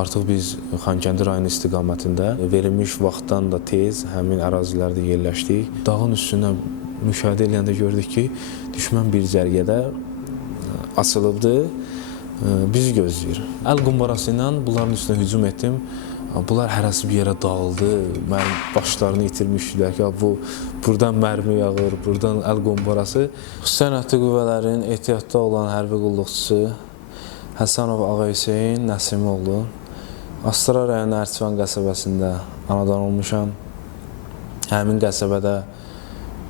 Artıq biz Xankəndi rayonu istiqamətində verilmiş vaxtdan da tez həmin ərazilərdə yerləşdik. Dağın üstündən müşahidə edəndə gördük ki, düşmən bir cərgədə açılıbdır, bizi gözləyir. Əl qumbarası ilə bunların üstünə hücum etdim. Bunlar hərəsi bir yerə dağıldı. Mənim başlarını itirmişdilər ki, buradan mərmi yağır, buradan əl qumbarası. Xüsusi Hərbi Qüvvələrin ehtiyatda olan hərbi qulluqçusu Həsənov Ağahüseyn Nəsimoğlu. Astara rayonu Ərçivan qəsəbəsində anadan olmuşam. Həmin qəsəbədə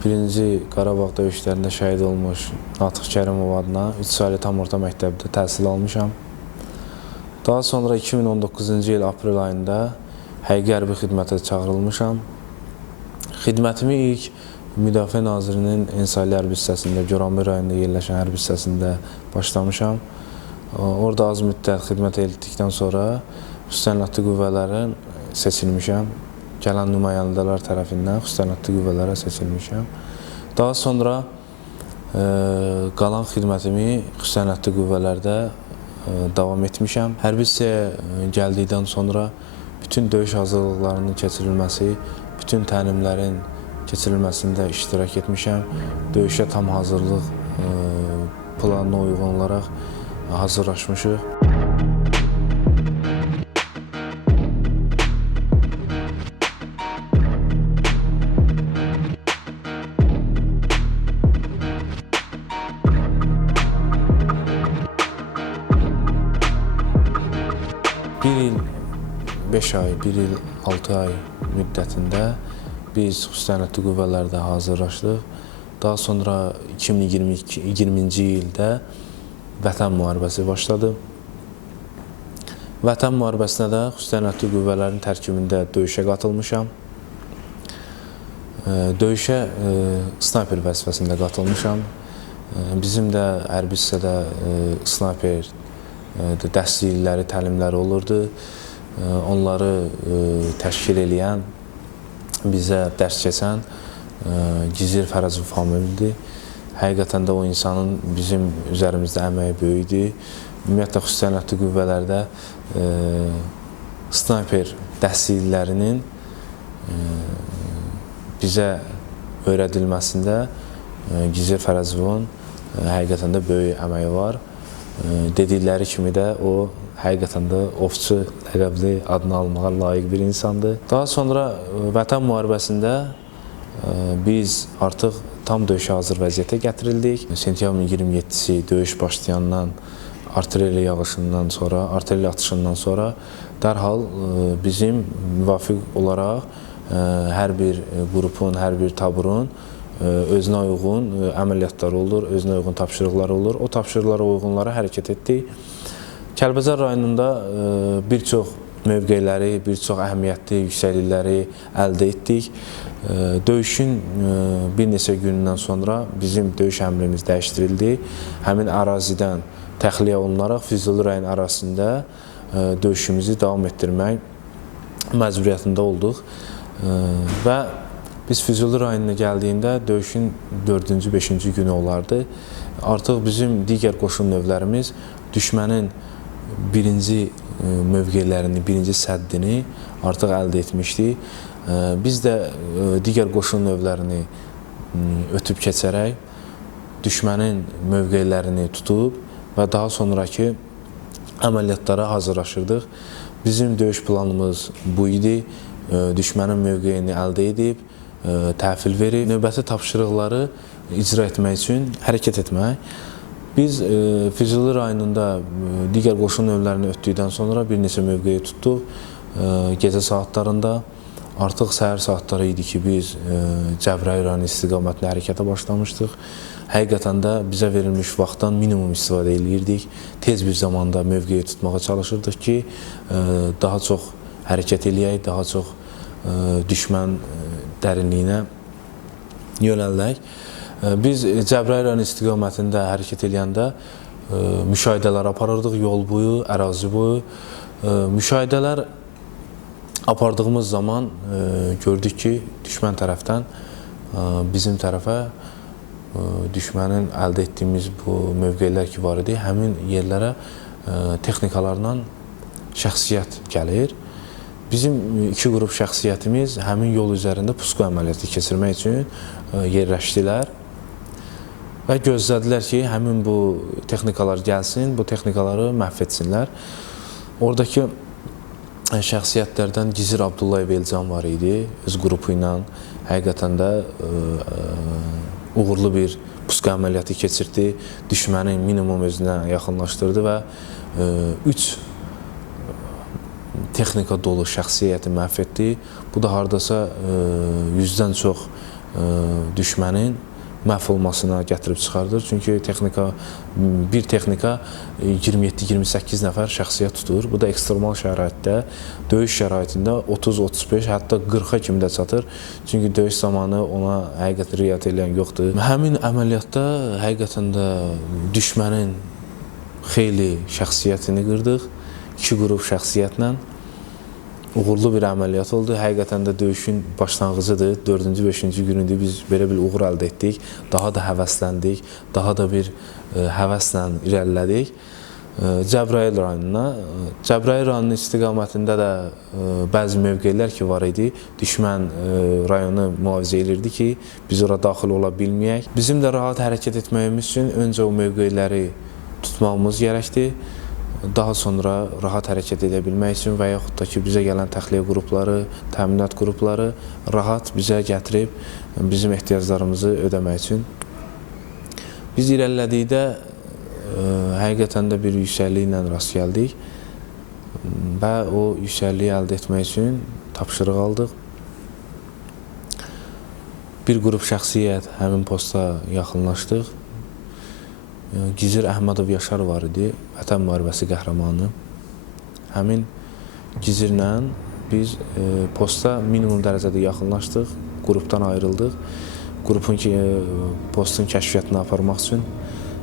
1-ci Qarabağ döyüşlərində şəhid olmuş Natiq Kərimov adına 3 saylı tam orta məktəbdə təhsil almışam. Daha sonra 2019-cu il aprel ayında həqiqi hərbi xidmətə çağırılmışam. Xidmətimi ilk Müdafiə Nazirinin Ensaylı hərbi hissəsində, Goranboy rayonunda yerləşən hərbi hissəsində başlamışam. Orada az müddət xidmət etdikdən sonra Xüsusi Hərbi Qüvvələrin seçilmişəm. Gələn nümayəndələr tərəfindən Xüsusi Hərbi Qüvvələrə seçilmişəm. Daha sonra qalan xidmətimi Xüsusi Hərbi Qüvvələrdə davam etmişəm. Hərbi hissəyə gəldikdən sonra bütün döyüş hazırlıqlarının keçirilməsi, bütün təlimlərin keçirilməsində iştirak etmişəm. Döyüşə tam hazırlıq planına uyğun olaraq hazırlaşmışıq. Bir il 5 ay, 1 il 6 ay müddətində biz Xüsusi Hərbi Qüvvələrdə hazırlaşdıq. Daha sonra 2020-ci ildə Vətən müharibəsi başladı. Vətən müharibəsinə də Xüsusi Hərbi Qüvvələrin tərkibində döyüşə qatılmışam. Döyüşə snayper vəzifəsində qatılmışam. Bizim də hərbi hissədə snayper dəstəkləri, təlimləri olurdu. Onları təşkil edən, bizə dərs keçən Gizir Fərəzov familidir. Həqiqətən də o insanın bizim üzərimizdə əməyi böyükdür. Ümumiyyətlə, Xüsusi Hərbi Qüvvələrdə snayper dəstəklərinin bizə öyrədilməsində Gizir Fərəzovun həqiqətən də böyük əməyi var. Dedikləri kimi də o həqiqətən də ovçu ləqəbli adını almağa layiq bir insandır. Daha sonra Vətən müharibəsində biz artıq tam döyüşə hazır vəziyyətə gətirildik. Sentyabrın 27-si döyüş başlayandan, artilleriya yağışından sonra, artilleriya atışından sonra dərhal bizim müvafiq olaraq hər bir qrupun, hər bir taburun özünə uyğun əməliyyatlar olur, özünə uyğun tapşırıqlar olur. O tapşırıqlara uyğunlara hərəkət etdik. Kəlbəcər rayonunda bir çox mövqeləri, bir çox əhəmiyyətli yüksəklikləri əldə etdik. Döyüşün bir neçə gündən sonra bizim döyüş əmrimiz dəyişdirildi. Həmin ərazidən təxliyə olunaraq Füzuli rayon ərazisində döyüşümüzü davam etdirmək məcburiyyətində olduq. Və biz Füzuli rayonuna gəldiyində döyüşün 4-cü, 5-ci günü olardı. Artıq bizim digər qoşun növlərimiz düşmənin birinci mövqelərini, birinci səddini artıq əldə etmişdik. Biz də digər qoşun növlərini ötüb keçərək düşmənin mövqelərini tutub və daha sonraki əməliyyatlara hazırlaşırdıq. Bizim döyüş planımız bu idi. Düşmənin mövqeyini əldə edib, təhvil verib, növbəti tapşırıqları icra etmək üçün hərəkət etmək. Biz Füzuli rayonunda digər qoşun növlərini ötdükdən sonra bir neçə mövqeyi tutduq. Gecə saatlarında artıq səhər saatları idi ki, biz Cəbrayıl rayonu istiqamətində hərəkətə başlamışdıq. Həqiqətən də bizə verilmiş vaxtdan minimum istifadə edirdik. Tez bir zamanda mövqeyi tutmağa çalışırdıq ki, daha çox hərəkət eləyək, daha çox düşmən dərinliyinə yönəldək. Biz Cəbrayıl rayonu istiqamətində hərəkət eləyəndə müşahidələr aparırdıq yol boyu, ərazi boyu. Müşahidələr apardığımız zaman gördük ki, düşmən tərəfdən bizim tərəfə düşmənin əldə etdiyimiz bu mövqelər ki var idi, həmin yerlərə texnikalarla şəxsiyyət gəlir. Bizim 2 qrup şəxsiyyətimiz həmin yol üzərində pusqu əməliyyatı keçirmək üçün yerləşdilər və gözlədilər ki, həmin bu texnikalar gəlsin, bu texnikaları məhv etsinlər. Oradakı şəxsiyyətlərdən Gizir Abdullayev Elcan var idi, öz qrupu ilə həqiqətən də uğurlu bir pusqu əməliyyatı keçirdi, düşmənin minimum özünə yaxınlaşdırdı və 3 texnika dolu şəxsiyyəti məhv etdi. Bu da hardasa 100-dən çox düşmənin məhv olmasına gətirib çıxardır. Çünki bir texnika 27-28 nəfər şəxsiyyət tutur. Bu da ekstremal şəraitdə, döyüş şəraitində 30-35, hətta 40-a kimi də çatır. Çünki döyüş zamanı ona həqiqətən riayət edən yoxdur. Həmin əməliyyatda həqiqətən də düşmənin xeyli şəxsiyyətini qırdıq. 2 qrup şəxsiyyətlə uğurlu bir əməliyyat oldu. Həqiqətən də döyüşün başlanğıcıdır. 4-cü, 5-ci günüdür. Biz belə bir uğur əldə etdik. Daha da həvəsləndik. Daha da bir həvəslə irəlilədik. Cəbrayıl rayonuna. Cəbrayıl rayonunun istiqamətində də bəzi mövqelər ki var idi. Düşmən rayonu mühafizə edirdi ki, biz ora daxil ola bilməyək. Bizim də rahat hərəkət etməyimiz üçün öncə o mövqeləri tutmamız gərəkdir. Daha sonra rahat hərəkət edə bilmək üçün və yaxud da ki, bizə gələn təxliyə qrupları, təminat qrupları rahat bizə gətirib bizim ehtiyaclarımızı ödəmək üçün. Biz irəlilədikdə həqiqətən də bir yüksəkliklə rast gəldik və o yüksəkliyi əldə etmək üçün tapşırıq aldıq. Bir qrup şəxsiyyət həmin posta yaxınlaşdıq. Gizir Əhmədov Yaşar var idi, Vətən müharibəsi qəhrəmanı. Həmin Gizirlə biz posta minimum dərəcədə yaxınlaşdıq, qrupdan ayrıldıq. Postun kəşfiyyatını aparmaq üçün,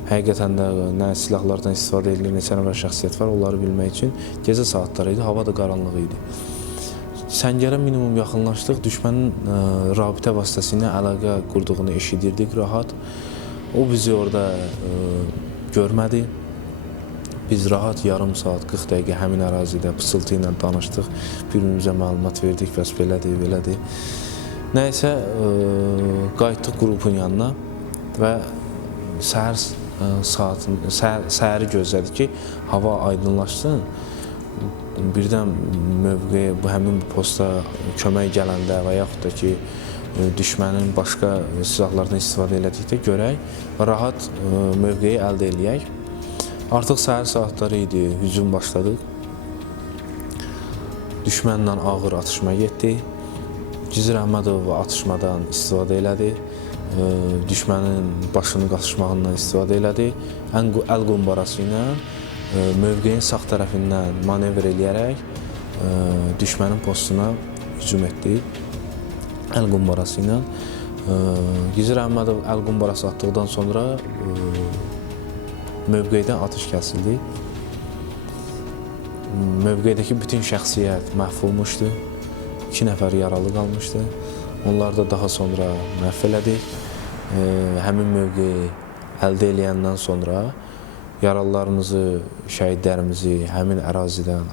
həqiqətən də nə silahlardan istifadə edilir, neçə nəfər şəxsiyyət var, onları bilmək üçün gecə saatları idi, hava da qaranlıq idi. Səngərə minimum yaxınlaşdıq, düşmənin rabitə vasitəsilə əlaqə qurduğunu eşidirdik rahat. O bizi orada görmədi. Biz rahat yarım saat, 40 dəqiqə həmin ərazidə pısıltı ilə danışdıq. Bir-birimizə məlumat verdik, bəs belədir, belədir. Nəysə, qayıtdıq qrupun yanına və səhəri gözlədik ki, hava aydınlaşsın. Birdən mövqeyə, həmin posta kömək gələndə və yaxud da ki, düşmənin başqa silahlardan istifadə elədikdə görək və rahat mövqeyi əldə eləyək. Artıq səhər saatları idi, hücum başladıq. Düşmənlə ağır atışma getdi. Gizir Əhmədov atışmadan istifadə elədi. Düşmənin başını qatışmağından istifadə elədi. Əl qumbarası ilə mövqeyin sağ tərəfindən manevr eləyərək düşmənin postuna hücum etdi. Əl qumbarası ilə. Gizir Əhmədov əl qumbarası atdıqdan sonra mövqedən atış kəsildi. Mövqedəki bütün şəxsiyyət məhv olmuşdu. 2 nəfər yaralı qalmışdı. Onları da daha sonra məhv elədik. Həmin mövqeyi əldə eləyəndən sonra yaralılarımızı, şəhidlərimizi həmin ərazidən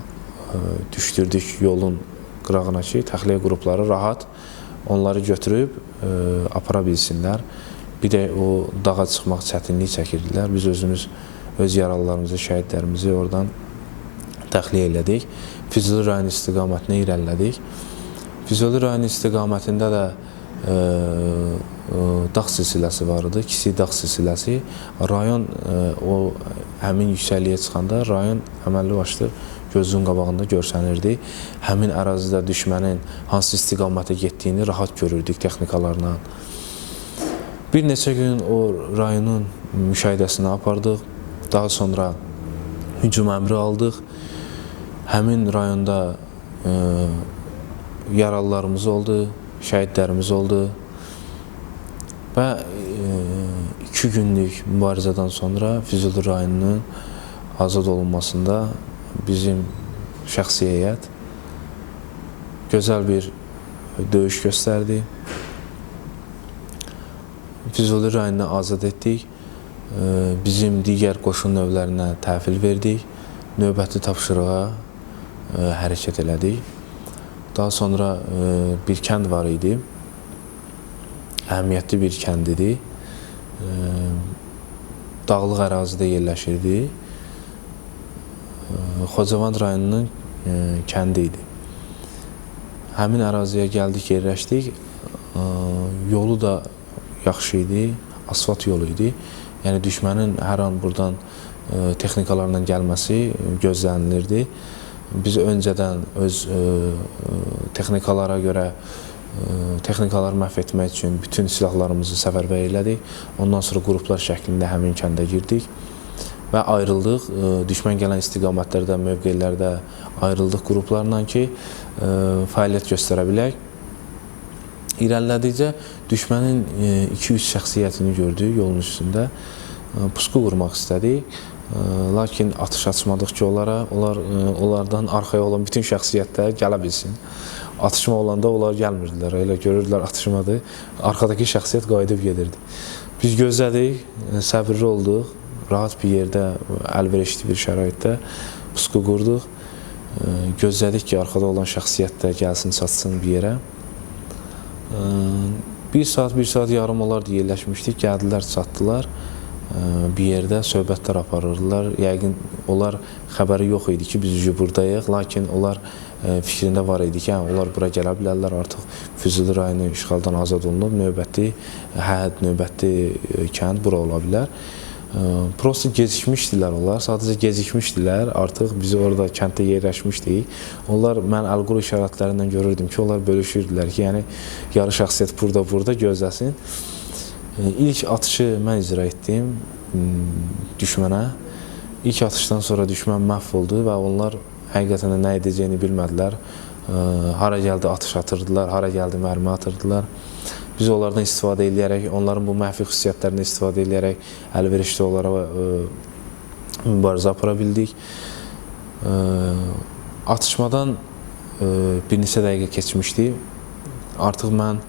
düşdürdük yolun qırağına ki, təxliyə qrupları rahat onları götürüb apara bilsinlər. Bir də o dağa çıxmaq çətinlik çəkirdilər. Biz özümüz öz yaralılarımızı, şəhidlərimizi oradan təxliyə elədik. Füzuli rayonu istiqamətinə irəlilədik. Füzuli rayonu istiqamətində də dağ silsiləsi var idi, kiçik dağ silsiləsi. Rayon həmin yüksəkliyə çıxanda rayon əməlli başlı gözünün qabağında görsənirdi. Həmin ərazidə düşmənin hansı istiqamətə getdiyini rahat görürdük texnikalarla. Bir neçə gün o rayonun müşahidəsini apardıq. Daha sonra hücum əmri aldıq. Həmin rayonda yaralılarımız oldu, şəhidlərimiz oldu və 2 günlük mübarizədən sonra Füzuli rayonunun azad olunmasında bizim şəxsi heyət gözəl bir döyüş göstərdi. Füzuli rayonunu azad etdik. Bizim digər qoşun növlərinə təhvil verdik. Növbəti tapşırığa hərəkət elədik. Daha sonra bir kənd var idi. Əhəmiyyətli bir kənd idi. Dağlıq ərazidə yerləşirdi. Xocavənd rayonunun kəndi idi. Həmin əraziyə gəldik, yerləşdik. Yolu da yaxşı idi, asfalt yolu idi. Yəni düşmənin hər an buradan texnikalarla gəlməsi gözlənilirdi. Biz öncədən öz texnikalara görə texnikaları məhv etmək üçün bütün silahlarımızı səfərbər elədik. Ondan sonra qruplar şəklində həmin kəndə girdik və ayrıldıq. Düşmən gələn istiqamətlərdə, mövqelərdə ayrıldıq qruplarla ki, fəaliyyət göstərə bilək. İrəlilədikcə düşmənin 2-3 şəxsiyyətini gördük yolun üstündə. Pusqu qurmaq istədik. Lakin atış açmadıq ki, onlardan arxaya olan bütün şəxsiyyətlər gələ bilsin. Atışma olanda onlar gəlmirdilər, elə görürdülər atışmadır. Arxadakı şəxsiyyət qayıdıb gedirdi. Biz gözlədik, səbirli olduq, rahat bir yerdə, əlverişli bir şəraitdə pusqu qurduq. Gözlədik ki, arxada olan şəxsiyyət də gəlsin, çatsın bir yerə. Bir saat yarım onlar da yerləşmişdik, gəldilər, çatdılar. Bir yerdə söhbətlər aparırdılar. Yəqin onlar xəbəri yox idi ki, biz buradayıq, lakin onlar fikrində var idi ki, onlar bura gələ bilərlər, artıq Füzuli rayonu işğaldan azad olunub, növbəti kənd bura ola bilər. Prosta gecikmişdilər onlar, sadəcə gecikmişdilər, artıq biz orada kənddə yerləşmişdik. Onlar, mən əl-qol işarətlərindən görürdüm ki, onlar bölüşürdülər ki, yəni yarı şəxsiyyət burada gözləsin. İlk atışı mən icra etdim düşmənə. İlk atışdan sonra düşmən məhv oldu və onlar həqiqətən də nə edəcəyini bilmədilər. Hara gəldi atış atırdılar, hara gəldi mərmi atırdılar. Biz onlardan istifadə edərək, onların bu mənfi xüsusiyyətlərindən istifadə edərək əlverişli olaraq mübarizə apara bildik. Atışmadan bir neçə dəqiqə keçmişdi. Artıq mən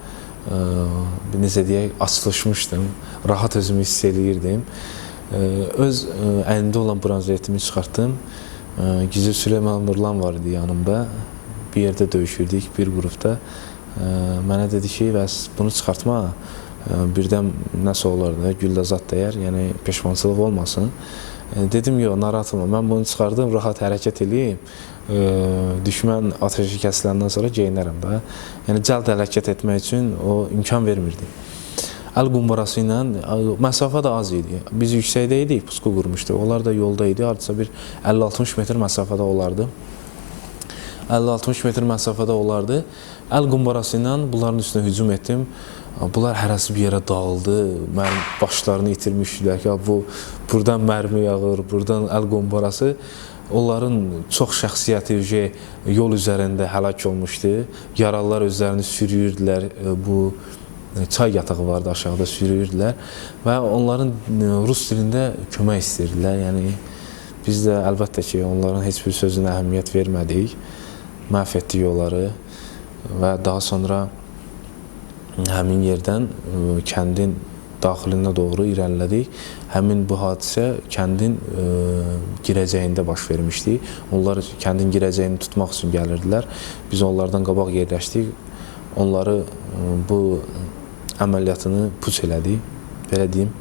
necə deyək, açılışmışdım, rahat özümü hiss eləyirdim. Öz əynimdə olan bronzletimi çıxartdım. Gizir Süleyman Nurlan var idi yanımda. Bir yerdə döyüşürdük, bir qrupda. Mənə dedi ki, bəs bunu çıxartma, birdən nəsə olar da, güllə zad dəyər, yəni peşmançılıq olmasın. Dedim, yox, narahat olma, mən bunu çıxardım, rahat hərəkət edeyim. Düşmən ateşi kəsiləndən sonra geyinərəm da. Yəni, cəld hərəkət etmək üçün o imkan vermirdi. Əl qumbarası ilə, məsafə də az idi. Biz yüksəkdə idik, pusqu qurmuşduq. Onlar da yolda idi, artısa bir 50-60 metr məsafədə olardı. 50-60 metr məsafədə olardı. Əl qumbarası ilə bunların üstünə hücum etdim. Bunlar hərəsi bir yerə dağıldı, başlarını itirmişdilər ki, buradan mərmi yağır, buradan əl qumbarası. Onların çox şəxsiyyəti yol üzərində həlak olmuşdu. Yaralılar özlərini sürüyürdülər, bu çay yatağı vardı, aşağıda sürüyürdülər və onların rus dilində kömək istəyirdilər. Yəni, biz də əlbəttə ki, onların heç bir sözünə əhəmiyyət vermədik, məhv etdik onları və daha sonra həmin yerdən kəndin daxilinə doğru irəlilədik. Həmin bu hadisə kəndin girəcəyində baş vermişdi. Onlar kəndin girəcəyini tutmaq üçün gəlirdilər. Biz onlardan qabaq yerləşdik. Onları bu əməliyyatını puç elədik, belə deyim.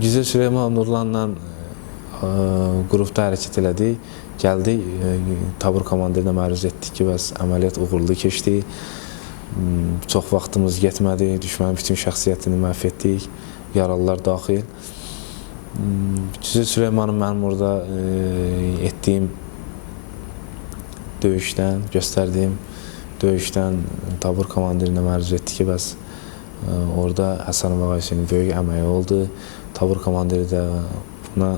Gizir Süleyman Nurlanla qrupda hərəkət elədik. Gəldik, tabur komandirinə məruz etdik ki, bəs əməliyyat uğurlu keçdi. Çox vaxtımız getmədi, düşmənin bütün şəxsiyyətini məhv etdik, yaralılar daxil. Gizir Süleymanın mənim orada etdiyim döyüşdən, göstərdiyim döyüşdən tabur komandirinə məruz etdik ki, bəs orada Həsənov Ağayüseyin böyük əməyi oldu. Tabur komandiri də buna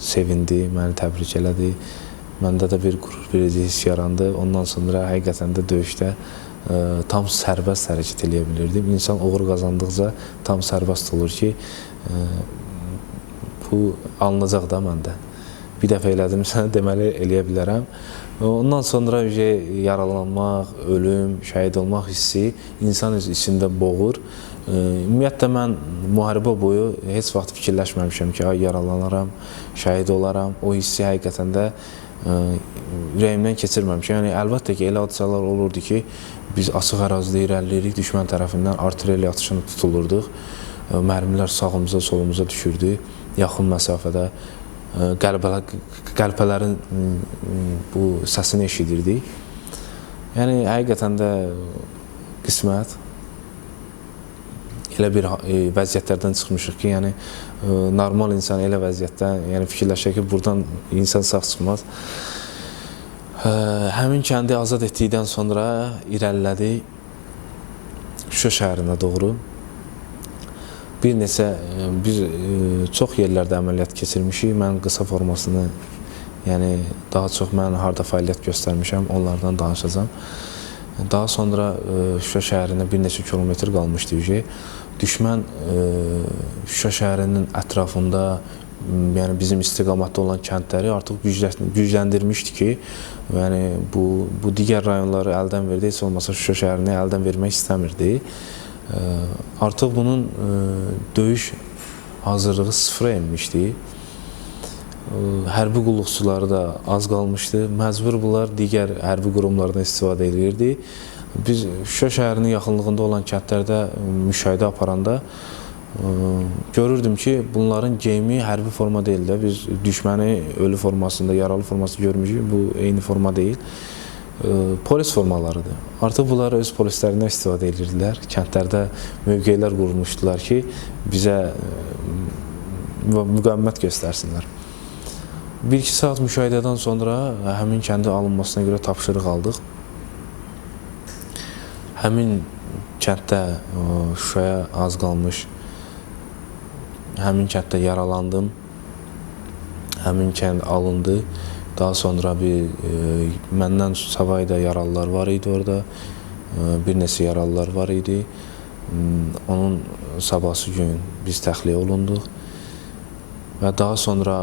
sevindi, məni təbrik elədi. Məndə də bir qürur verici hiss yarandı. Ondan sonra həqiqətən də döyüşdə tam sərbəst hərəkət eləyə bilirdim. İnsan uğur qazandıqca tam sərbəst olur ki, bu alınacaq da məndə. Bir dəfə elədimsə, deməli eləyə bilərəm. Ondan sonra yaralanmaq, ölüm, şəhid olmaq hissi insan öz içində boğur. Ümumiyyətlə, mən müharibə boyu heç vaxt fikirləşməmişəm ki, yaralanaram, şəhid olaram. O hissi həqiqətən də ürəyimdən keçirməmişəm. Yəni əlbəttə ki, elə hadisələr olurdu ki, biz açıq ərazidə irəliləyirik, düşmən tərəfindən artilleriya atışına tutulurduq. Mərmilər sağımıza, solumuza düşürdü, yaxın məsafədə qəlpələrin bu səsini eşidirdik. Yəni həqiqətən də qismət elə bir vəziyyətlərdən çıxmışıq ki, yəni normal insan elə vəziyyətdə, yəni fikirləşək ki, buradan insan sağ çıxmaz. Həmin kəndi azad etdikdən sonra irəlilədi Şuşa şəhərinə doğru. Bir neçə, biz çox yerlərdə əməliyyat keçirmişik. Mən qısa formasını, yəni daha çox mən harada fəaliyyət göstərmişəm, onlardan danışacağam. Daha sonra Şuşa şəhərinə bir neçə kilometr qalmışdı ki, düşmən Şuşa şəhərinin ətrafında, yəni bizim istiqamətdə olan kəndləri artıq gücləndirmişdi ki, yəni bu digər rayonları əldən verdi, heç olmasa Şuşa şəhərini əldən vermək istəmirdi. Artıq bunun döyüş hazırlığı sıfıra enmişdi. Hərbi qulluqçuları da az qalmışdı. Məcbur bunlar digər hərbi qurumlardan istifadə edirdi. Biz Şuşa şəhərinin yaxınlığında olan kəndlərdə müşahidə aparanda görürdüm ki, bunların geyimi hərbi forma deyil də. Biz düşməni ölü formasında, yaralı forması görmüşük. Bu eyni forma deyil. Polis formalarıdır. Artıq bunlar öz polislərindən istifadə edirdilər. Kəndlərdə mövqeylər qurmuşdular ki, bizə müqavimət göstərsinlər. 1-2 saat müşahidədən sonra həmin kəndin alınmasına görə tapşırıq aldıq. Həmin kənddə Şuşaya az qalmış, həmin kənddə yaralandım. Həmin kənd alındı. Daha sonra məndən savayda yaralılar var idi orada. Bir neçə yaralılar var idi. Onun sabahsı gün biz təxliyə olunduq. Və daha sonra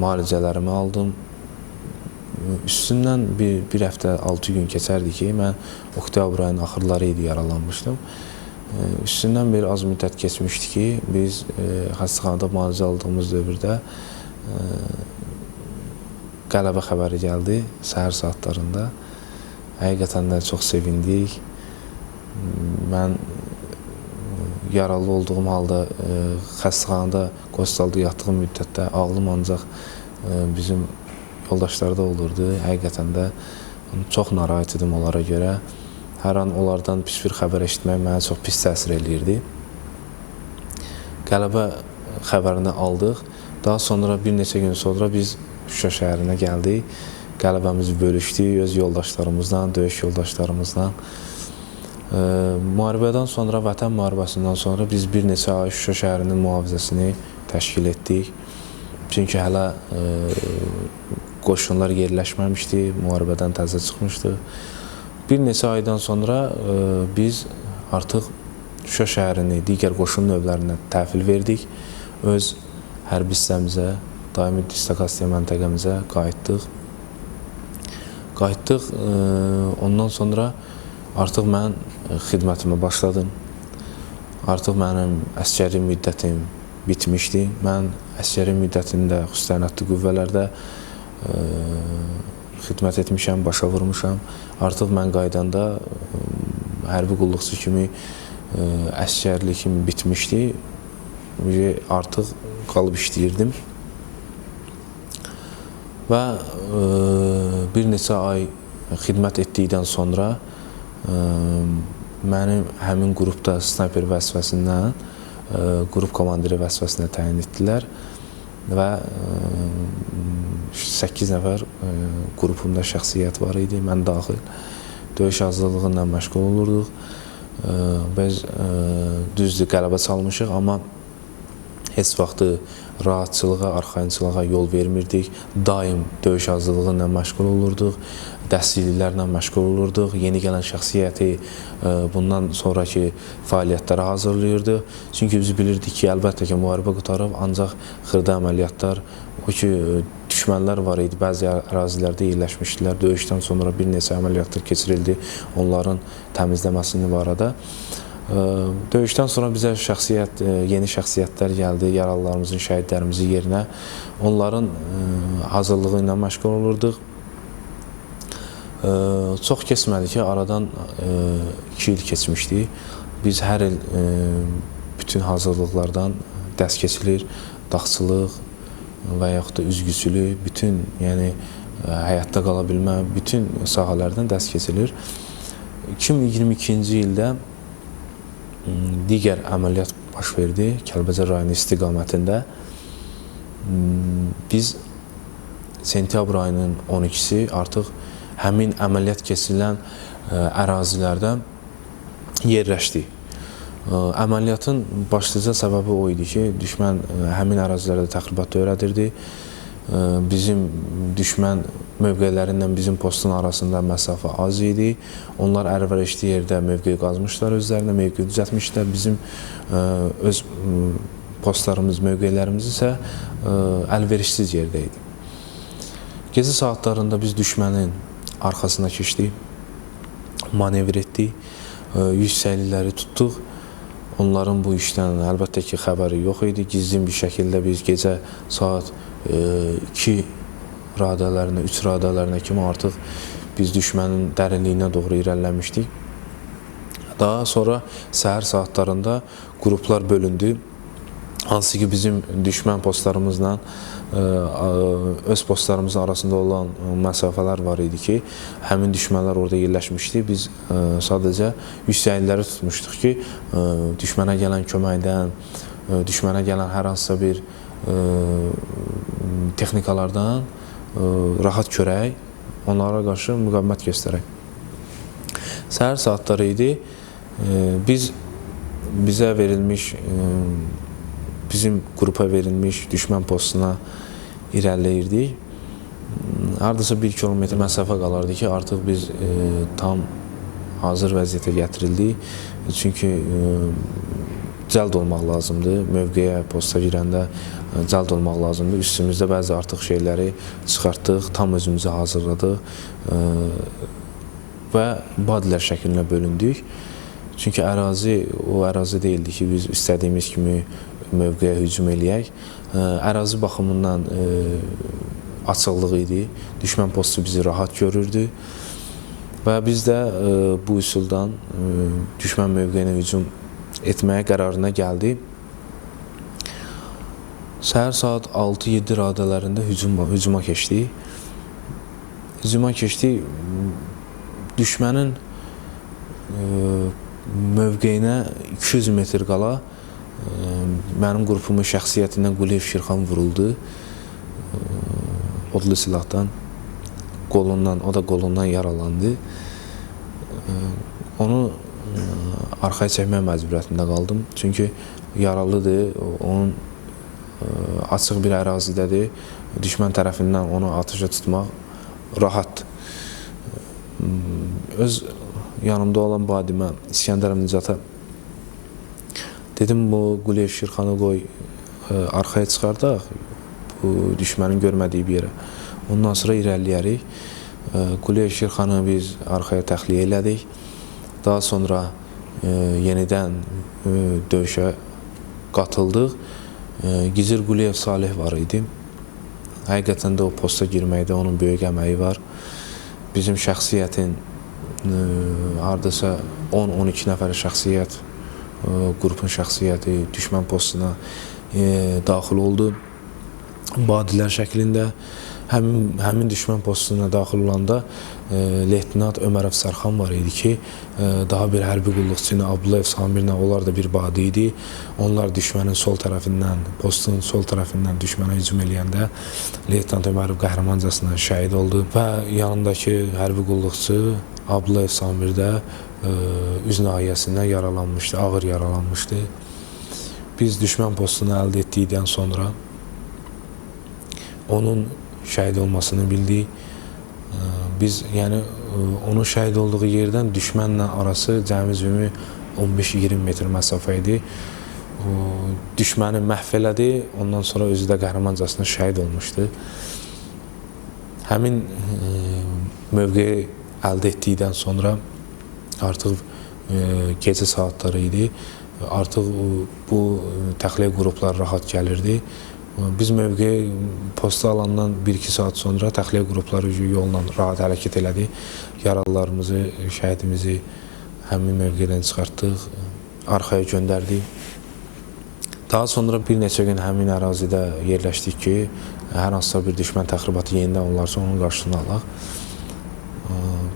müalicələrimi aldım. Üstündən bir həftə 6 gün keçərdi ki, mən oktyabr ayının axırları idi yaralanmışdım. Üstündən bir az müddət keçmişdi ki, biz xəstəxanada müalicə aldığımız dövrdə qələbə xəbəri gəldi səhər saatlarında. Həqiqətən də çox sevindik. Mən yaralı olduğum halda xəstəxanada qoçsalda yatdığım müddətdə ağlım ancaq bizim yoldaşlarda olurdu. Həqiqətən də çox narahat idim onlara görə. Hər an onlardan pis bir xəbər eşitmək mənə çox pis təsir eləyirdi. Qələbə xəbərini aldıq. Daha sonra bir neçə gün sonra biz Şuşa şəhərinə gəldik. Qələbəmizi bölüşdük öz yoldaşlarımızla, döyüş yoldaşlarımızla. Müharibədən sonra, Vətən müharibəsindən sonra biz bir neçə ay Şuşa şəhərinin mühafizəsini təşkil etdik. Çünki hələ qoşunlar yerləşməmişdi, müharibədən təzə çıxmışdı. Bir neçə aydan sonra biz artıq Şuşa şəhərini digər qoşun növlərinə təhvil verdik. Öz hərbi hissəmizə, daimi dislokasiya məntəqəmizə qayıtdıq. Ondan sonra artıq mən xidmətimə başladım. Artıq mənim əsgəri müddətim bitmişdi. Mən əsgəri müddətində xüsusi təyinatlı qüvvələrdə xidmət etmişəm, başa vurmuşam. Artıq mən qaydanda hərbi qulluqçu kimi əsgərlikim bitmişdi. Artıq qalıb işləyirdim. Və bir neçə ay xidmət etdikdən sonra mənim həmin qrupda snayper vəzifəsindən qrup komandiri vəzifəsinə təyin etdilər və 8 nəfər qrupumda şəxsiyyət var idi, mən daxil. Döyüş hazırlığı ilə məşğul olurduq. Biz düzdür, qələbə çalmışıq, amma heç vaxtı rahatçılığa, arxayınçılığa yol vermirdik. Daim döyüş hazırlığı ilə məşğul olurduq, dəstəkliklərlə məşğul olurduq. Yeni gələn şəxsiyyəti bundan sonraki fəaliyyətlərə hazırlayırdı. Çünki biz bilirdik ki, əlbəttə ki, müharibə qutarıb, ancaq xırda əməliyyatlar, o ki, düşmənlər var idi, bəzi ərazilərdə yerləşmişdilər. Döyüşdən sonra bir neçə əməliyyatlar keçirildi onların təmizləməsinin barədə. Döyüşdən sonra bizə yeni şəxsiyyətlər gəldi, yaralılarımızın, şəhidlərimizin yerinə. Onların hazırlığı ilə məşğul olurduq. Çox keçmədi ki, aradan 2 il keçmişdi. Biz hər il bütün hazırlıqlardan dərs keçilir, dağçılıq və yaxud da üzgüçülük, bütün, yəni həyatda qala bilmə, bütün sahələrdən dərs keçilir. 2022-ci ildə digər əməliyyat baş verdi Kəlbəcər rayonu istiqamətində. Biz sentyabr ayının 12-si artıq həmin əməliyyat keçirilən ərazilərdə yerləşdik. Əməliyyatın başlıca səbəbi o idi ki, düşmən həmin ərazilərdə təxribat törədirdi. Bizim düşmən mövqelərindən bizim postun arasında məsafə az idi. Onlar əlverişli yerdə mövqe qazmışlar özlərinə, mövqe düzəltmişlər. Bizim öz postlarımız, mövqelərimiz isə əlverişsiz yerdə idi. Gecə saatlarında biz düşmənin arxasına keçdik, manevr etdik, yüksəklikləri tutduq. Onların bu işdən əlbəttə ki, xəbəri yox idi. Gizlin bir şəkildə biz gecə saat 2 radələrinə, 3 radələrinə kimi artıq biz düşmənin dərinliyinə doğru irəliləmişdik. Daha sonra səhər saatlarında qruplar bölündü. Hansı ki, bizim düşmən postlarımızla öz postlarımızın arasında olan məsafələr var idi ki, həmin düşmənlər orada yerləşmişdi. Biz sadəcə yüksəklikləri tutmuşduq ki, düşmənə gələn köməkdən, düşmənə gələn hər hansısa bir texnikalardan rahat görək, onlara qarşı müqavimət göstərək. Səhər saatları idi. Bizə verilmiş, bizim qrupa verilmiş düşmən postuna irəliləyirdik. Hardasa 1 kilometr məsafə qalardı ki, artıq biz tam hazır vəziyyətə gətirildik. Çünki cəld olmaq lazımdır. Mövqeyə, posta girəndə cəld olmaq lazımdır. Üstümüzdə bəzi artıq şeyləri çıxartdıq, tam özümüzü hazırladıq və badilər şəklinə bölündük. Çünki ərazi o ərazi deyildi ki, biz istədiyimiz kimi mövqeyə hücum eləyək. Ərazi baxımından açıqlıq idi. Düşmən postu bizi rahat görürdü və biz də bu üsuldan düşmən mövqeyinə hücum etməyə qərarına gəldi. Səhər saat 6-7 radələrində hücuma keçdik. Hücuma keçdik, düşmənin mövqeyinə 200 metr qala mənim qrupumun şəxsiyyətindən Quliyev Şirxan vuruldu. Odlu silahdan, o da qolundan yaralandı. Onu arxaya çəkmək məcburiyyətində qaldım. Çünki yaralıdır, onun açıq bir ərazidədir. Düşmən tərəfindən onu atışa tutmaq rahatdır. Öz yanımda olan badimə İskəndərov Nicata dedim, bu Quliyev Şirxanı qoy arxaya çıxardaq, bu düşmənin görmədiyi bir yerə. Ondan sonra irəliləyərik. Quliyev Şirxanı biz arxaya təxliyə elədik. Daha sonra yenidən döyüşə qatıldıq. Gizir Quliyev Salih var idi. Həqiqətən də o posta girməkdə onun böyük əməyi var. Bizim şəxsiyyətin hardasa 10-12 nəfər şəxsiyyət, qrupun şəxsiyyəti düşmən postuna daxil oldu. Badilər şəklində həmin düşmən postuna daxil olanda Leytenant Ömərov Sərxan var idi ki, daha bir hərbi qulluqçu ilə Abdullayev Samirlə, onlar da bir badi idi. Onlar düşmənin sol tərəfindən, postun sol tərəfindən düşmənə hücum eləyəndə Leytenant Ömərov qəhrəmancasına şəhid oldu və yanındakı hərbi qulluqçu Abdullayev Samir də üz nahiyəsindən yaralanmışdı, ağır yaralanmışdı. Biz düşmən postunu əldə etdikdən sonra onun şəhid olmasını bildik. Biz, yəni, onun şəhid olduğu yerdən düşmənlə arası cəmi 15-20 metr məsafə idi. Düşməni məhv elədi, ondan sonra özü də qəhrəmancasına şəhid olmuşdu. Həmin mövqeyi əldə etdikdən sonra artıq gecə saatları idi. Artıq bu təxliyə qrupları rahat gəlirdi. Biz mövqeyə posta alandan 1-2 saat sonra təxliyə qrupları yolla rahat hərəkət elədi. Yaralılarımızı, şəhidimizi həmin mövqedən çıxartdıq, arxaya göndərdik. Daha sonra bir neçə gün həmin ərazidə yerləşdik ki, hər hansısa bir düşmən təxribatı yenidən olarsa onun qarşısını alaq.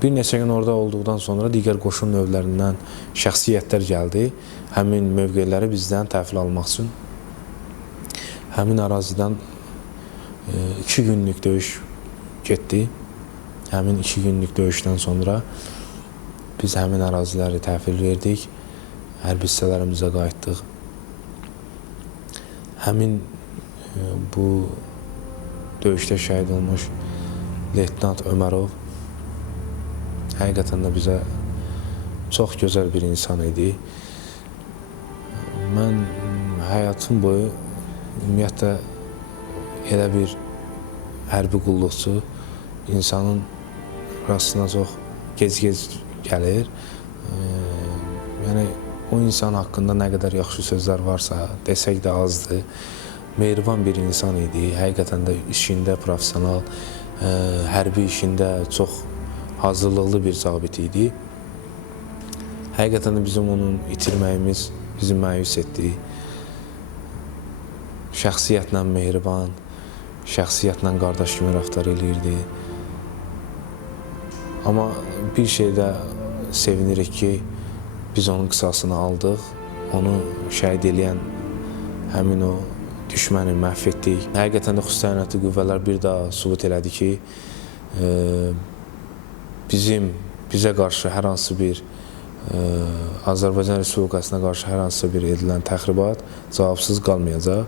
Bir neçə gün orada olduqdan sonra digər qoşun növlərindən şəxsiyyətlər gəldi. Həmin mövqeləri bizdən təhvil almaq üçün. Həmin ərazidən 2 günlük döyüş getdi. Həmin 2 günlük döyüşdən sonra biz həmin əraziləri təhvil verdik. Hərbi hissələrimizə qayıtdıq. Həmin bu döyüşdə şəhid olmuş Leytenant Ömərov həqiqətən də bizə çox gözəl bir insan idi. Mən həyatım boyu ümumiyyətlə elə bir hərbi qulluqçu insanın rastına çox gec-gec gəlir. Yəni o insan haqqında nə qədər yaxşı sözlər varsa desək də azdır. Mehriban bir insan idi. Həqiqətən də işində professional, hərbi işində çox hazırlıqlı bir zabit idi. Həqiqətən də bizim onun itirməyimiz bizi məyus etdi. Şəxsiyyətlə mehriban, şəxsiyyətlə qardaş kimi rəftar eləyirdi. Amma bir şeydə sevinirik ki, biz onun qisasını aldıq. Onu şəhid eləyən həmin o düşməni məhv etdik. Həqiqətən də xüsusi təyinatlı qüvvələr bir daha sübut elədi ki, bizə qarşı hər hansı bir Azərbaycan Respublikasına qarşı hər hansısa bir edilən təxribat cavabsız qalmayacaq.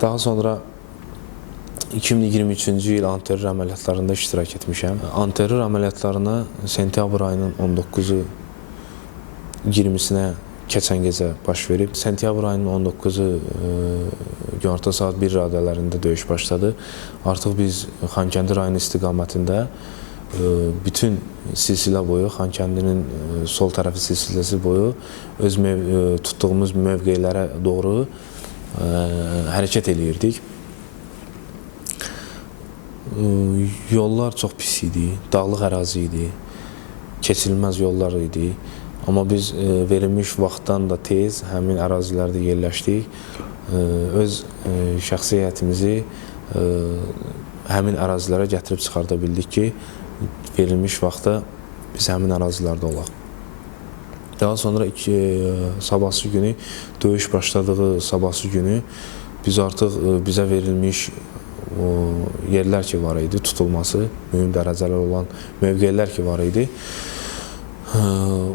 Daha sonra 2023-cü il antiterror əməliyyatlarında iştirak etmişəm. Antiterror əməliyyatlarına sentyabr ayının 19-u 20-sinə keçən gecə baş verib. Sentyabr ayının 19-u günorta saat 1 radələrində döyüş başladı. Artıq biz Xankəndi rayonu istiqamətində bütün silsilə boyu, Xankəndinin sol tərəfi silsiləsi boyu öz tutduğumuz mövqelərə doğru hərəkət eləyirdik. Yollar çox pis idi, dağlıq ərazi idi, keçilməz yollar idi. Amma biz verilmiş vaxtdan da tez həmin ərazilərdə yerləşdik. Öz şəxsiyyətimizi həmin ərazilərə gətirib çıxarda bildik ki, verilmiş vaxtda biz həmin ərazilərdə olaq. Daha sonra sabahsı günü, döyüş başladığı sabahsı günü biz artıq bizə verilmiş o yerlər ki var idi, tutulması, mühüm dərəcələr olan mövqelər ki var idi.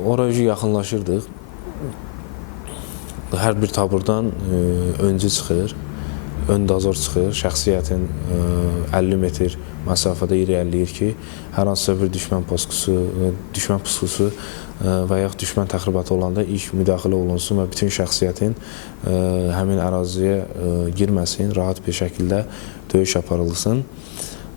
Oraya yaxınlaşırdıq. Hər bir taburdan öncü çıxır, ön dozor çıxır, şəxsiyyətin 50 metr məsafədə irəliləyir ki, hər hansısa bir düşmən puskusu və yaxud düşmən təxribatı olanda ilk müdaxilə olunsun və bütün şəxsiyyətin həmin əraziyə girməsin, rahat bir şəkildə döyüş aparılsın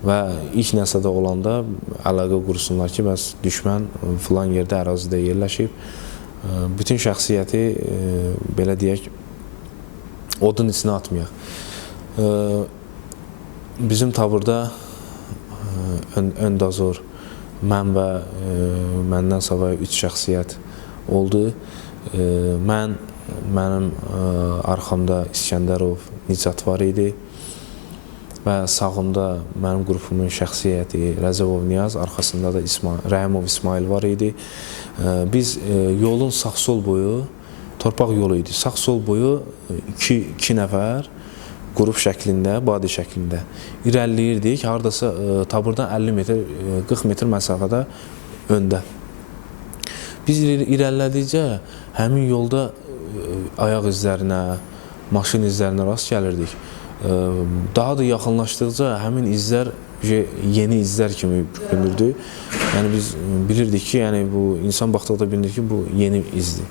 və ilk nəsədə olanda əlaqə qursunlar ki, bəs düşmən filan yerdə ərazidə yerləşib. Bütün şəxsiyyəti, belə deyək, odun içinə atmayaq. Bizim taburda ön dozor, mən və məndən savayı 3 şəxsiyyət oldu. Mənim arxamda İskəndərov, Nicat var idi və sağımda mənim qrupumun şəxsiyyəti Rəzəvov Niyaz, arxasında da Rəhimov İsmail var idi. Biz yolun sağ-sol boyu, torpaq yolu idi, sağ-sol boyu 2 nəfər qrup şəklində, badi şəklində irəliləyirdik. Haradasa taburdan 50 metr, 40 metr məsafədə öndə. Biz irəlilədikcə həmin yolda ayaq izlərinə, maşın izlərinə rast gəlirdik. Daha da yaxınlaşdıqca həmin izlər yeni izlər kimi görünürdü. Yəni biz bilirdik ki, yəni bu insan baxdıqda bilir ki, bu yeni izdir,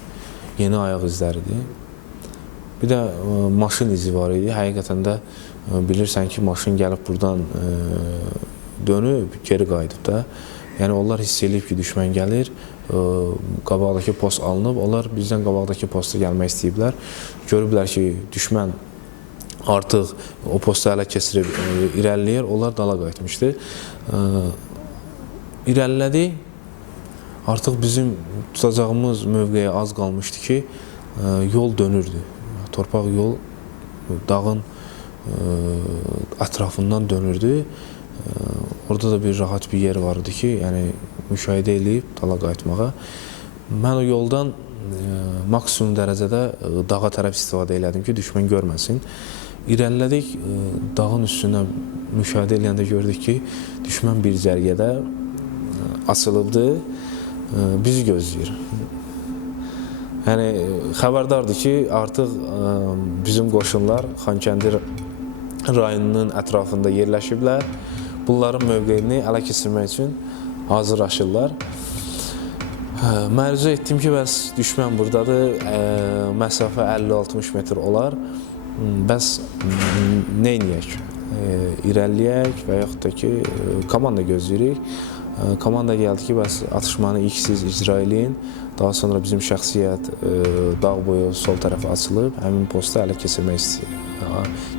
yeni ayaq izləridir. Bir də maşın izi var idi. Həqiqətən də bilirsən ki, maşın gəlib buradan dönüb, geri qayıdıb da. Yəni onlar hiss edib ki, düşmən gəlir qabaqdakı post alınıb. Onlar bizdən qabaqdakı posta gəlmək istəyiblər. Görüblər ki, düşmən artıq o postu ələ keçirib irəliləyir. Onlar dala qayıtmışdı. İrəlilədik. Artıq bizim tutacağımız mövqeyə az qalmışdı ki, yol dönürdü. Torpaq yol dağın ətrafından dönürdü. Orada da bir rahat bir yer vardı ki, yəni müşahidə edib dala qayıtmağa. Mən o yoldan maksimum dərəcədə dağa tərəf istifadə elədim ki, düşmən görməsin. İrəlilədik, dağın üstünə müşahidə eləyəndə gördük ki, düşmən bir cərgədə açılıbdı, bizi gözləyir. Yəni, xəbərdardır ki, artıq bizim qoşunlar Xankəndi rayonunun ətrafında yerləşiblər. Bunların mövqeyini ələ keçirmək üçün hazırlaşırlar. Məruzə etdim ki, bəs düşmən buradadır, məsafə 50-60 metr olar. Bəs nə edək? İrəliyək və yaxud da ki, komanda gözləyirik. Komanda gəldi ki, bəs atışmanı ilk siz icra eləyin. Daha sonra bizim şəxsiyyət dağ boyu sol tərəfə açılıb, həmin postu ələ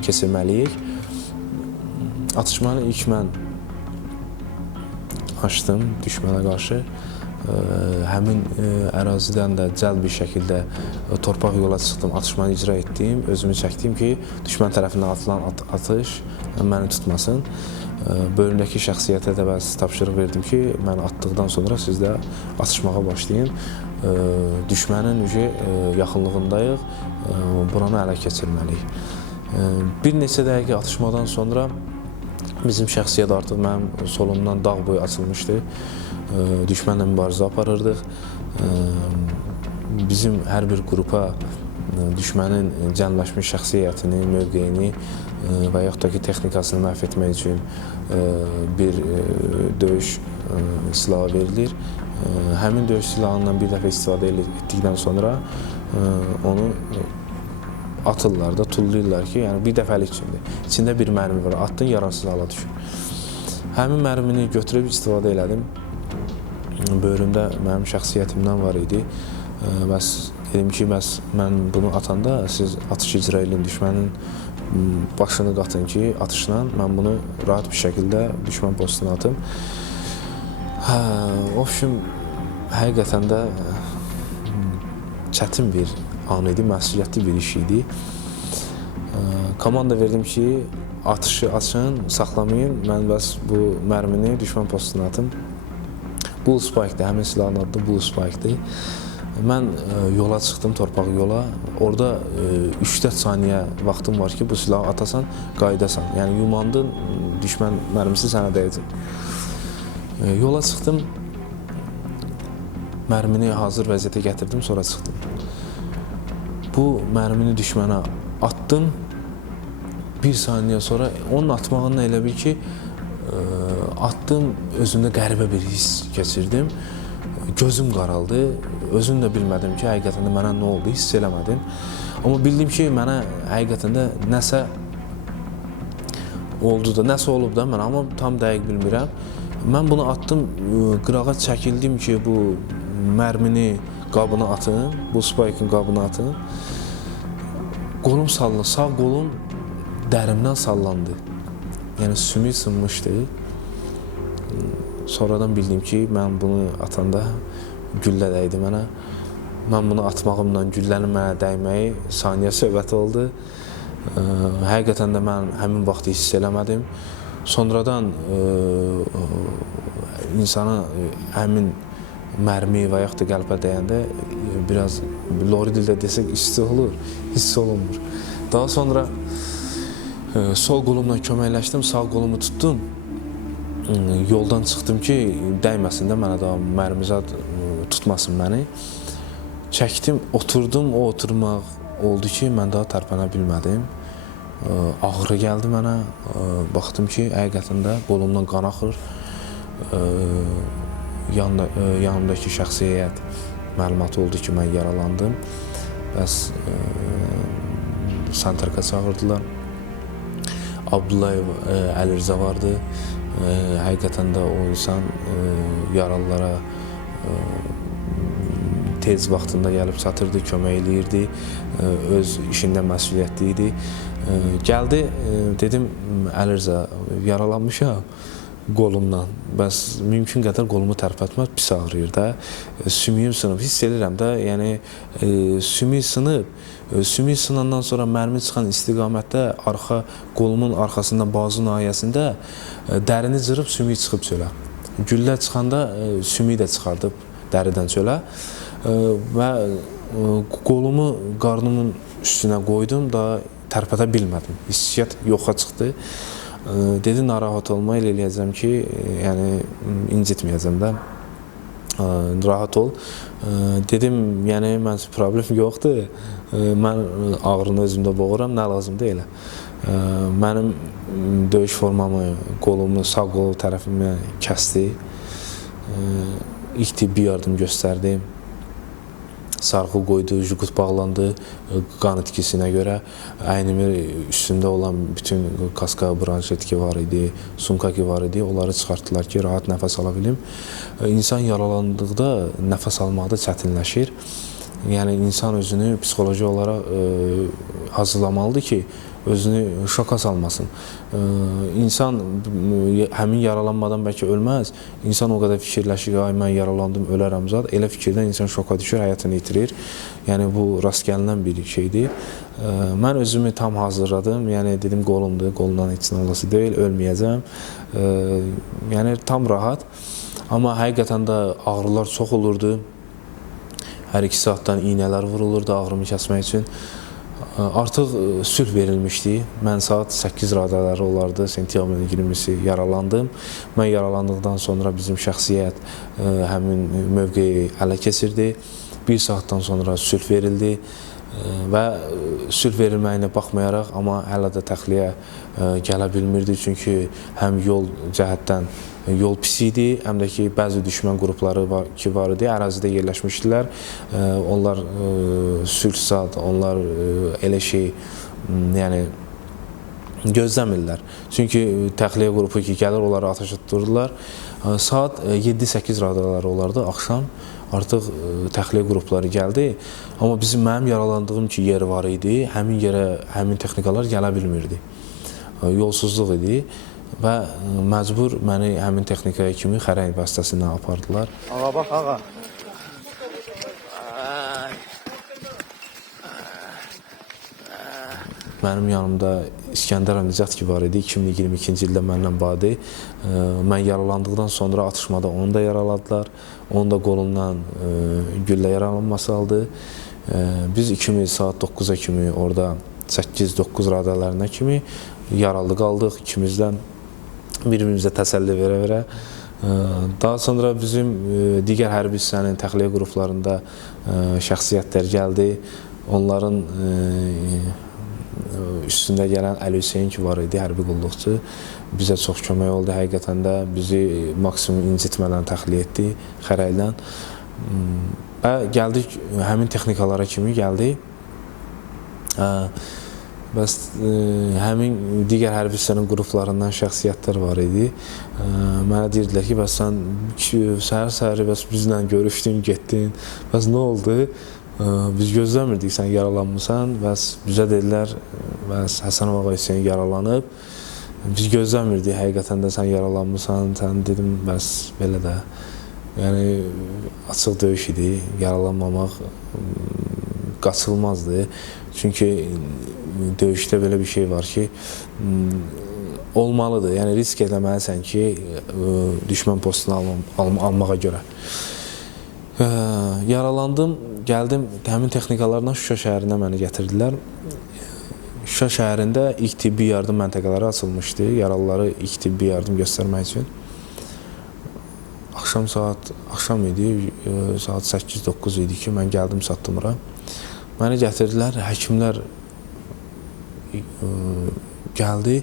keçirməliyik. Atışmanı ilk mən açdım düşmənə qarşı. Həmin ərazidən də cəld bir şəkildə torpaq yola çıxdım, atışmanı icra etdim. Özümü çəkdim ki, düşmən tərəfindən atılan atış məni tutmasın. Bölümdəki şəxsiyyətə də bəs tapşırıq verdim ki, mən atdıqdan sonra siz də atışmağa başlayın. Düşmənin yaxınlığındayıq, buranı ələ keçirməliyik. Bir neçə dəqiqə atışmadan sonra bizim şəxsiyyət artıq mənim solumdan dağ boyu açılmışdı. Düşmənlə mübarizə aparırdıq. Bizim hər bir qrupa düşmənin cəmləşmiş şəxsiyyətini, mövqeyini və yaxud da ki, texnikasını məhv etmək üçün bir döyüş silahı verilir. Həmin döyüş silahından bir dəfə istifadə etdikdən sonra onu atırlar da, tullayırlar ki, yəni bir dəfəlik üçündür. İçində bir mərmi var, atdın, yararsız hala düşür. Həmin mərmini götürüb istifadə elədim. Bölümdə mənim şəxsiyyətimdən var idi. Bəs dedim ki, bəs mən bunu atanda siz atış icra edin, düşmənin başını qatın ki, atışla mən bunu rahat bir şəkildə düşmən postuna atım. Ofşum, həqiqətən də çətin bir an idi, məsuliyyətli bir iş idi. Komanda verdim ki, atışı açın, saxlamayın, mən bəs bu mərmini düşmən postuna atım. Bull Spike-dir, həmin silahın adı Bull Spike-dir. Mən yola çıxdım, torpaq yola. Orada 3-4 saniyə vaxtım var ki, bu silahı atasan, qayıdasan. Yəni, yumandın, düşmən mərmisi sənə dəyəcək. Yola çıxdım, mərmini hazır vəziyyətə gətirdim, sonra çıxdım. Bu mərmini düşmənə atdım. Bir saniyə sonra onun atmağından elə bil ki, atdım, özümdə qəribə bir his keçirdim. Gözüm qaraldı, özüm də bilmədim ki, həqiqətən də mənə nə oldu, hiss eləmədim. Amma bildim ki, mənə həqiqətən də nəsə oldu da, nəsə olub da mən, amma tam dəqiq bilmirəm. Mən bunu atdım, qırağa çəkildim ki, bu mərmini qabına atın, bu spike'ın qabına atın. Qolum sallandı, sağ qolum dərimdən sallandı. Yəni, sümük sınmışdı. Sonradan bildim ki, mən bunu atanda güllə dəydi mənə. Mən bunu atmağımla güllənin mənə dəyməyi saniyə söhbəti oldu. Həqiqətən də mən həmin vaxtı hiss eləmədim. Sonradan insana həmin mərmi və yaxud da qəlbə dəyəndə biraz lori dildə desək isti olur, hiss olunmur. Daha sonra sol qolumla köməkləşdim, sağ qolumu tutdum. Yoldan çıxdım ki, dəyməsin də mənə daha mərmizad tutmasın məni. Çəkdim, oturdum, o oturmaq oldu ki, mən daha tərpənə bilmədim. Ağrı gəldi mənə, baxdım ki, həqiqətən də qolumdan qan axır. Yanımdakı şəxsiyyət məlumatı oldu ki, mən yaralandım. Bəs santraka çağırdılar. Abdullayev Əlirza vardı. Həqiqətən də o insan yaralılara tez vaxtında gəlib çatırdı, kömək eləyirdi, öz işində məsuliyyətli idi. Gəldi, dedim, Əlirza, yaralanmışam qolumdan. Bəs mümkün qədər qolumu tərpətmək pis ağrıyır da. Sümüyüm sınıb. Hiss edirəm də, yəni sümük sınıb. Sümük sınandan sonra mərmi çıxan istiqamətdə qolumun arxasında, bazu nahiyəsində dərini cırıb sümük çıxıb çölə. Güllə çıxanda sümük də çıxardıb dəridən çölə və qolumu qarnımın üstünə qoydum da tərpədə bilmədim. Hissiyyat yoxa çıxdı. Dedi, narahat olma, elə eləyəcəm ki, yəni incitməyəcəm də, rahat ol. Dedim, yəni məncə problem yoxdur, mən ağrını özümdə boğuram, nə lazımdır elə. Mənim döyüş formamı, qolumu, sağ qol tərəfimə kəsdi, ilk tibbi yardım göstərdi. Sarğı qoydu, jüqut bağlandı qan itkisinə görə. Əynimin üstündə olan bütün kaska, branşet ki var idi, sumka ki var idi, onları çıxartdılar ki, rahat nəfəs ala bilim. İnsan yaralandıqda nəfəs almaqda çətinləşir. Yəni, insan özünü psixoloji olaraq hazırlamalıdır ki, özünü şoka salmasın. İnsan həmin yaralanmadan bəlkə ölməz. İnsan o qədər fikirləşir, ay mən yaralandım, ölərəm zat. Elə fikirdən insan şoka düşür, həyatını itirir. Yəni bu rast gəlinən bir şeydir. Mən özümü tam hazırladım. Yəni dedim qolumdur, qolundan heç nə olası deyil, ölməyəcəm. Yəni tam rahat. Amma həqiqətən də ağrılar çox olurdu. Hər 2 saatdan iynələr vurulurdu ağrımı kəsmək üçün. Artıq sülh verilmişdi. Mən saat 8 radələri olardı, sentyabrın 20-si yaralandım. Mən yaralandıqdan sonra bizim şəxsiyyət həmin mövqeyi ələ keçirdi. 1 saatdan sonra sülh verildi və sülh verilməyinə baxmayaraq, amma hələ də təxliyə gələ bilmirdi. Çünki həm yol cəhətdən yol pis idi, həm də ki, bəzi düşmən qrupları var idi, ərazidə yerləşmişdilər. Onlar sülh-sad, onlar elə şey, yəni gözləmirlər. Çünki təxliyə qrupu ki, gəlir, onları atəş etdirirlər. Saat 7-8 radələri olardı, axşam. Artıq təxliyə qrupları gəldi. Amma mənim yaralandığım ki, yer var idi, həmin yerə, həmin texnikalar gələ bilmirdi. Yolsuzluq idi. Və məcbur məni həmin texnikaya kimi xərəng vasitəsindən apardılar. Ağa bax, ağa. Mənim yanımda İskəndər Nicat ki var idi, 2022-ci ildə mənlə badi. Mən yaralandıqdan sonra atışmada onu da yaraladılar. Onu da qolundan güllə yaralanması aldı. Biz ikimiz saat 9-a kimi orada 8-9 radələrinə kimi yaralı qaldıq ikimizdən. Bir-birimizə təsəlli verə-verə. Daha sonra bizim digər hərbi hissənin təxliyə qruplarında şəxsiyyətlər gəldi. Onların üstündə gələn Əli Hüseyin ki var idi, hərbi qulluqçu. Bizə çox kömək oldu həqiqətən də. Bizi maksimum incitmədən təxliyə etdi xərəkdən. Və gəldik, həmin texnikalara kimi gəldik. Bəs həmin digər hərbi hissənin qruplarından şəxsiyyətlər var idi. Mənə deyirdilər ki, bəs sən səhər-səhəri bizlə görüşdün, getdin, bəs nə oldu? Biz gözləmirdik, sən yaralanmışsan, bəs bizə dedilər, bəs Həsənov ağa Hüseyin yaralanıb. Biz gözləmirdik, həqiqətən də sən yaralanmışsan, sən dedim, bəs belə də. Yəni, açıq döyüş idi, yaralanmamaq qaçılmazdı. Çünki döyüşdə belə bir şey var ki, olmalıdır. Yəni, risk eləməlisən ki, düşmən postunu almağa görə. Yaralandım, gəldim, həmin texnikalarla Şuşa şəhərinə məni gətirdilər. Şuşa şəhərində ilk tibbi yardım məntəqələri açılmışdı, yaralıları ilk tibbi yardım göstərmək üçün. Axşam idi, saat 8-9 idi ki, mən gəldim, çatdım ora. Məni gətirdilər, həkimlər gəldi,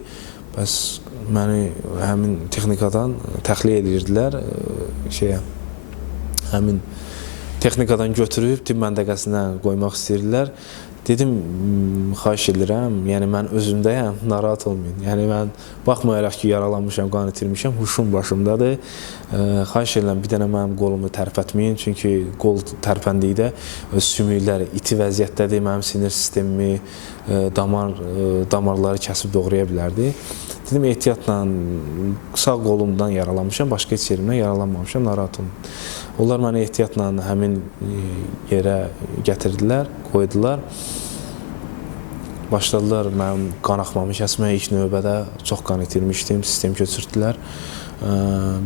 bəs məni həmin texnikadan təxliyə edirdilər, həmin texnikadan götürüb tibb məntəqəsinə qoymaq istəyirlər. Dedim, xahiş edirəm, yəni mən özümdəyəm, narahat olmayın. Yəni mən baxmayaraq ki, yaralanmışam, qan itirmişəm, huşum başımdadır. Xahiş edirəm, bir dənə mənim qolumu tərpətməyin, çünki qol tərpəndikdə sümüklər iti vəziyyətdədir, mənim sinir sistemimi, damarları kəsib doğraya bilərdi. Dedim, ehtiyatla sağ qolumdan yaralanmışam, başqa heç yerimdən yaralanmamışam, narahat olmayın. Onlar məni ehtiyatla həmin yerə gətirdilər, qoydular. Başladılar mənim qan axmamı kəsməyə, ilk növbədə çox qan itirmişdim, sistem köçürtdülər.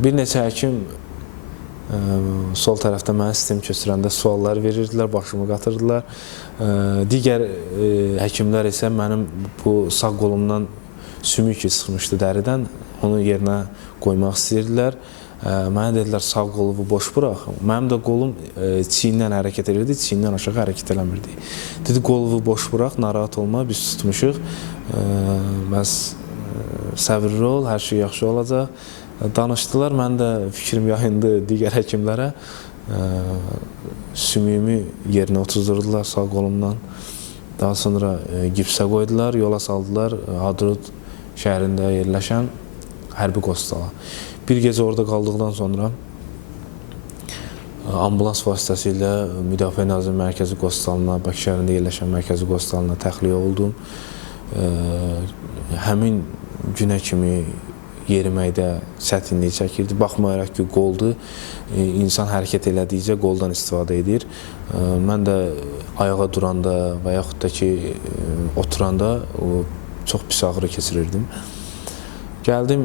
Bir neçə həkim sol tərəfdə mənə sistem köçürəndə suallar verirdilər, başımı qatırdılar. Digər həkimlər isə mənim bu sağ qolumdan sümük çıxmışdı dəridən, onu yerinə qoymaq istəyirdilər. Mənə dedilər, sağ qolu boş bıraq. Mənim də qolum çiyinlə hərəkət edirdi, çiyinlə aşağı hərəkət eləmirdi. Dedi, qolu boş bıraq, narahat olma, biz tutmuşuq. Bəs səbirli ol, hər şey yaxşı olacaq. Danışdılar, mən də fikrim yayındı digər həkimlərə. Sümüyümü yerinə otuzdurdular sağ qolumdan. Daha sonra gipsə qoydular, yola saldılar Hadrut şəhərində yerləşən hərbi qospitala. Bir gecə orada qaldıqdan sonra ambulans vasitəsilə Müdafiə Nazirliyi Mərkəzi Qospitalına, Bakı şəhərində yerləşən Mərkəzi Qospitalına təxliyə oldum. Həmin günə kimi yeriməkdə çətinlik çəkirdi. Baxmayaraq ki, qoldur, insan hərəkət elədikcə qoldan istifadə edir. Mən də ayağa duranda və yaxud da ki, oturanda çox pis ağrı keçirirdim. Gəldim,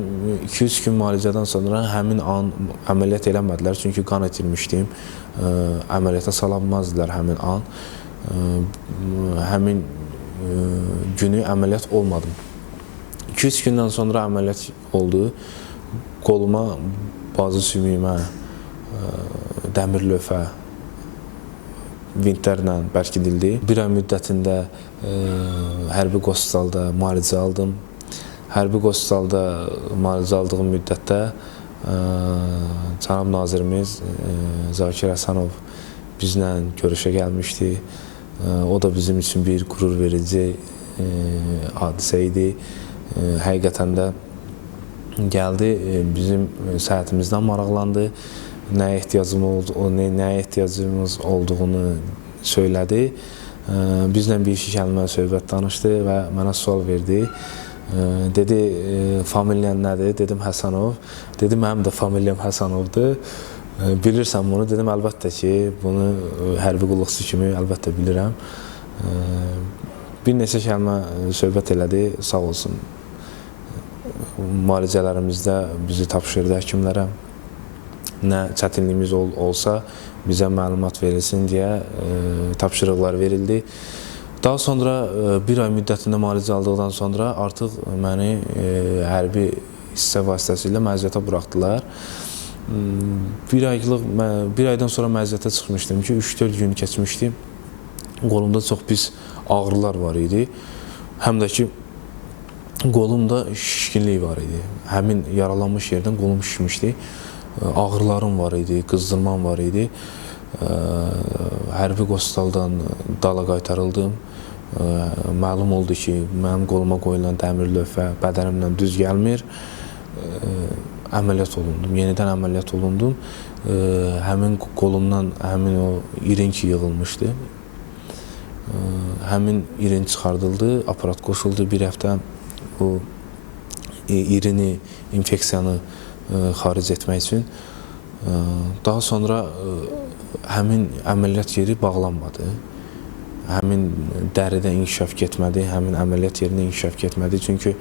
2-3 gün müalicədən sonra həmin an əməliyyat eləmədilər, çünki qan itirmişdim. Əməliyyata salanmazdılar həmin an. Həmin günü əməliyyat olmadım. 2-3 gündən sonra əməliyyat oldu. Qoluma, bazı sümüyümə, dəmir lövhə, vintlərlə bərkidildi. Bir ay müddətində hərbi qospitalda müalicə aldım. Hərbi qospitalda müalicə aldığım müddətdə cənab nazirimiz Zakir Həsənov bizlə görüşə gəlmişdi. O da bizim üçün bir qürur verici hadisə idi. Həqiqətən də gəldi, bizim səhhətimizdən maraqlandı. Nəyə ehtiyacımız olduğunu söylədi. Bizlə bir iki kəlmə söhbət danışdı və mənə sual verdi. Dedi, familiyan nədir? Dedim, Həsənov. Dedi, mənim də familiyam Həsənovdur. Bilirsən bunu? Dedim, əlbəttə ki, bunu hərbi qulluqçu kimi əlbəttə bilirəm. Bir neçə kəlmə söhbət elədi, sağ olsun. Müalicələrimizdə bizi tapşırdı həkimlərə. Nə çətinliyimiz olsa bizə məlumat verilsin deyə tapşırıqlar verildi. Daha sonra bir ay müddətində müalicə aldıqdan sonra artıq məni hərbi hissə vasitəsilə məziyyətə buraxdılar. Bir aydan sonra məziyyətə çıxmışdım ki, 3-4 gün keçmişdi. Qolumda çox pis ağrılar var idi. Həm də ki, qolumda şişkinlik var idi. Həmin yaralanmış yerdən qolum şişmişdi. Ağrılarım var idi, qızdırmam var idi. Hərbi qospitaldan dala qaytarıldım. Məlum oldu ki, mənim qoluma qoyulan dəmir lövhə bədənimlə düz gəlmir. Əməliyyat olundum, yenidən əməliyyat olundum. Həmin qolumdan həmin o irinç yığılmışdı. Həmin irinç çıxardıldı, aparat qoşuldu. Bir həftə o irini, infeksiyanı xaric etmək üçün. Daha sonra həmin əməliyyat yeri bağlanmadı. Həmin dəridə inkişaf getmədi, həmin əməliyyat yerində inkişaf getmədi. Çünki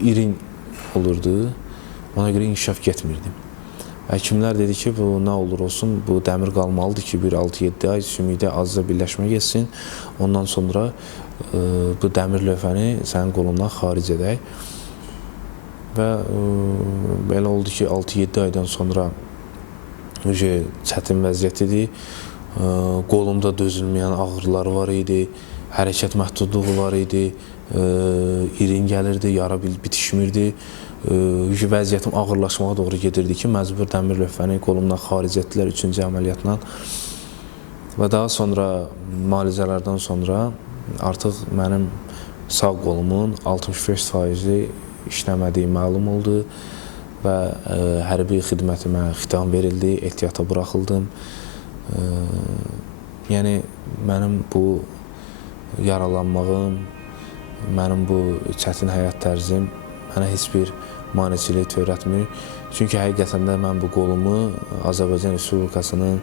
irin olurdu, ona görə inkişaf getmirdi. Həkimlər dedi ki, bu nə olur olsun, bu dəmir qalmalıdır ki, bir 6-7 ay sümükdə azca birləşmə geçsin. Ondan sonra bu dəmir lövhəni sənin qolundan xaric edək. Və belə oldu ki, 6-7 aydan sonra çətin vəziyyət idi. Qolumda dözülməyən ağrılar var idi. hərəkət məhdudluğu var idi, irin gəlirdi, yara bitişmirdi. Vəziyyətim ağırlaşmağa doğru gedirdi ki, məcbur dəmir lövhəni qolumdan xaric etdilər 3-cü əməliyyatla. Və daha sonra müalicələrdən sonra artıq mənim sağ qolumun 65% işləmədiyi məlum oldu və hərbi xidmətimə xitam verildi, ehtiyata buraxıldım. Yəni, mənim bu yaralanmağım, mənim bu çətin həyat tərzim mənə heç bir maneçilik törətmir. Çünki həqiqətən də mən bu qolumu Azərbaycan Respublikasının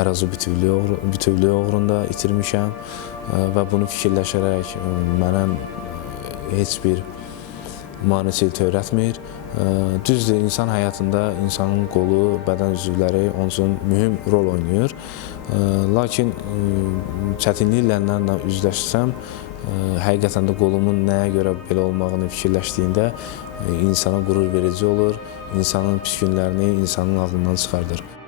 ərazi bütövlüyü uğrunda itirmişəm və bunu fikirləşərək mənə heç bir maneçilik törətmir. Düzdür, insan həyatında insanın qolu, bədən üzvləri onun üçün mühüm rol oynayır. Lakin çətinliklərlə üzləşsəm, həqiqətən də qolumun nəyə görə belə olmağını fikirləşdiyində insana qürur verici olur, insanın pis günlərini insanın ağlından çıxardır.